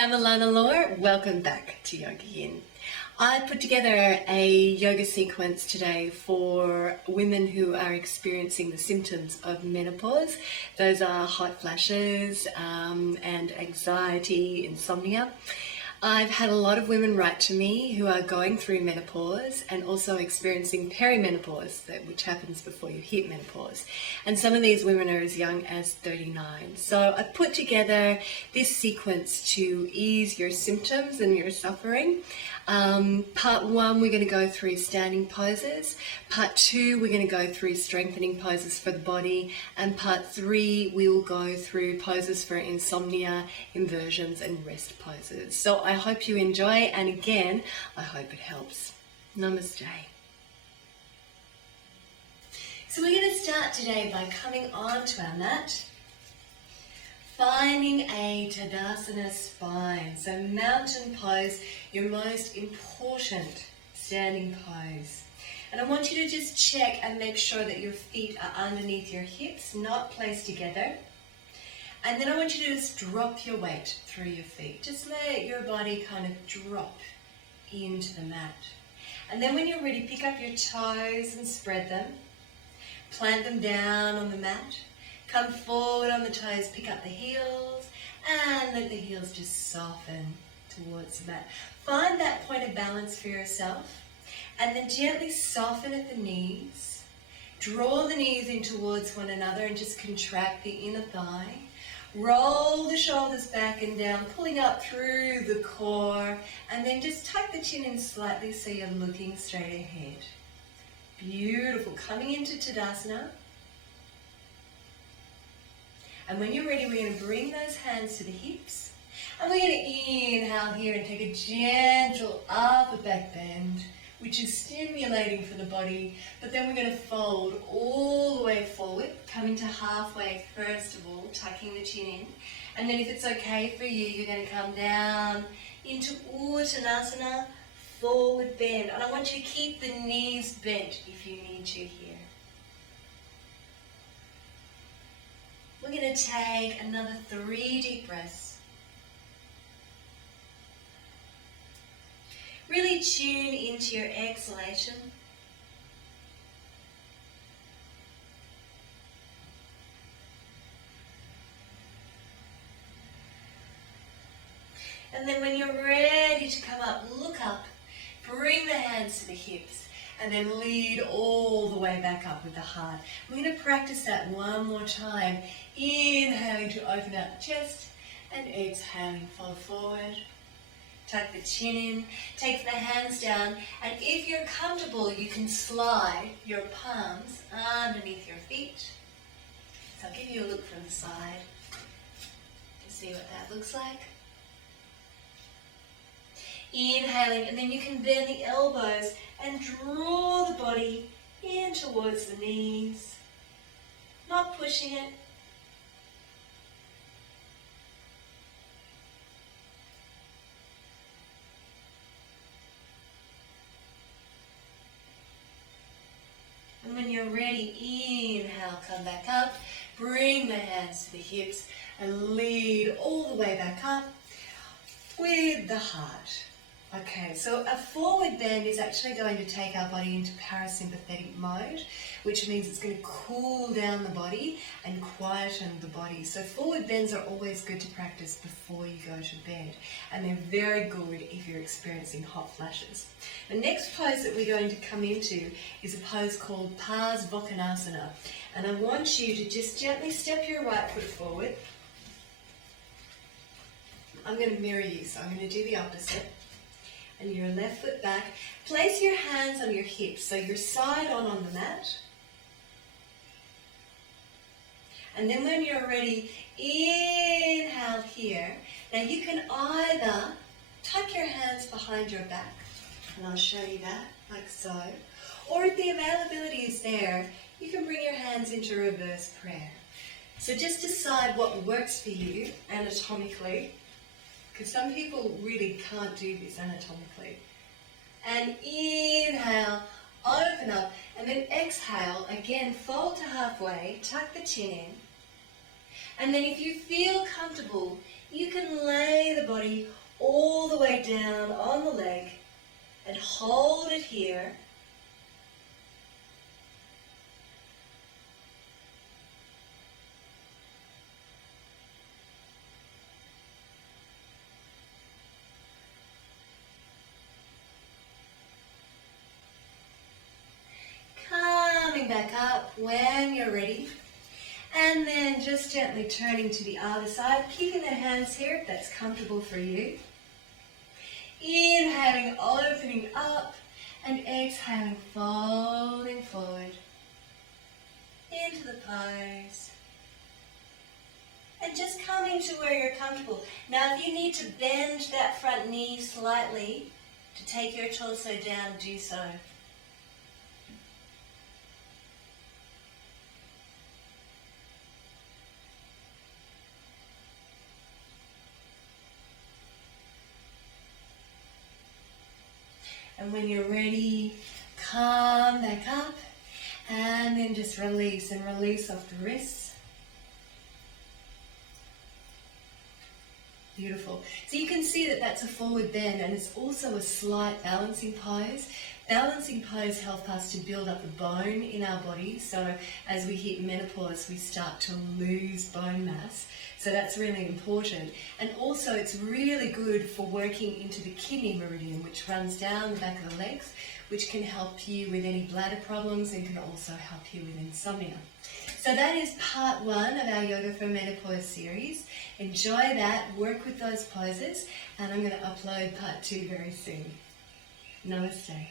I'm Alana Law. Welcome back to YogaYin. I put together a yoga sequence today for women who are experiencing the symptoms of menopause. Those are hot flashes and anxiety, insomnia. I've had a lot of women write to me who are going through menopause and also experiencing perimenopause, which happens before you hit menopause. And some of these women are as young as 39. So I put together this sequence to ease your symptoms and your suffering. Part 1, we're going to go through standing poses. Part 2, we're going to go through strengthening poses for the body. And part 3, we will go through poses for insomnia, inversions and rest poses. So I hope you enjoy, and again, I hope it helps. Namaste. So we're going to start today by coming onto our mat, finding a Tadasana spine. So mountain pose, your most important standing pose. And I want you to just check and make sure that your feet are underneath your hips, not placed together. And then I want you to just drop your weight through your feet. Just let your body kind of drop into the mat. And then when you're ready, pick up your toes and spread them. Plant them down on the mat. Come forward on the toes, pick up the heels, and let the heels just soften towards the mat. Find that point of balance for yourself, and then gently soften at the knees. Draw the knees in towards one another and just contract the inner thigh. Roll the shoulders back and down, pulling up through the core, and then just tuck the chin in slightly so you're looking straight ahead. Beautiful. Coming into Tadasana. And when you're ready, we're going to bring those hands to the hips. And we're going to inhale here and take a gentle upper back bend, which is stimulating for the body. But then we're going to fold all the way forward, coming to halfway first of all, tucking the chin in. And then if it's okay for you, you're going to come down into Uttanasana, forward bend. And I want you to keep the knees bent if you need to here. We're going to take another 3 deep breaths. Really tune into your exhalation. And then when you're ready to come up, look up, bring the hands to the hips, and then lead all the way back up with the heart. We're going to practice that one more time. Inhaling to open out the chest, and exhaling, fold forward. Tuck the chin in, take the hands down, and if you're comfortable, you can slide your palms underneath your feet. So I'll give you a look from the side to see what that looks like. Inhaling, and then you can bend the elbows and draw the body in towards the knees, not pushing it. And when you're ready, inhale, come back up, bring the hands to the hips and lead all the way back up with the heart. Okay, so a forward bend is actually going to take our body into parasympathetic mode, which means it's going to cool down the body and quieten the body. So forward bends are always good to practice before you go to bed, and they're very good if you're experiencing hot flashes. The next pose that we're going to come into is a pose called Parsvakonasana, and I want you to just gently step your right foot forward. I'm going to mirror you, so I'm going to do the opposite. And your left foot back. Place your hands on your hips, so you're side on the mat. And then when you're ready, inhale here. Now you can either tuck your hands behind your back, and I'll show you that, like so. Or if the availability is there, you can bring your hands into reverse prayer. So just decide what works for you anatomically, because some people really can't do this anatomically. And inhale, open up, and then exhale, again, fold to halfway, tuck the chin in. And then if you feel comfortable, you can lay the body hold it here. Coming back up when you're ready. And then just gently turning to the other side, keeping the hands here if that's comfortable for you. Inhaling, opening up, and exhaling, folding forward into the pose. And just coming to where you're comfortable. Now if you need to bend that front knee slightly to take your torso down, do so. And when you're ready, come back up and then just release and release off the wrists. Beautiful. So you can see that that's a forward bend and it's also a slight balancing pose. Balancing pose helps us to build up the bone in our body. So as we hit menopause, we start to lose bone mass. So that's really important. And also it's really good for working into the kidney meridian, which runs down the back of the legs, which can help you with any bladder problems and can also help you with insomnia. So that is part 1 of our Yoga for Menopause series. Enjoy that, work with those poses, and I'm going to upload part 2 very soon. Namaste.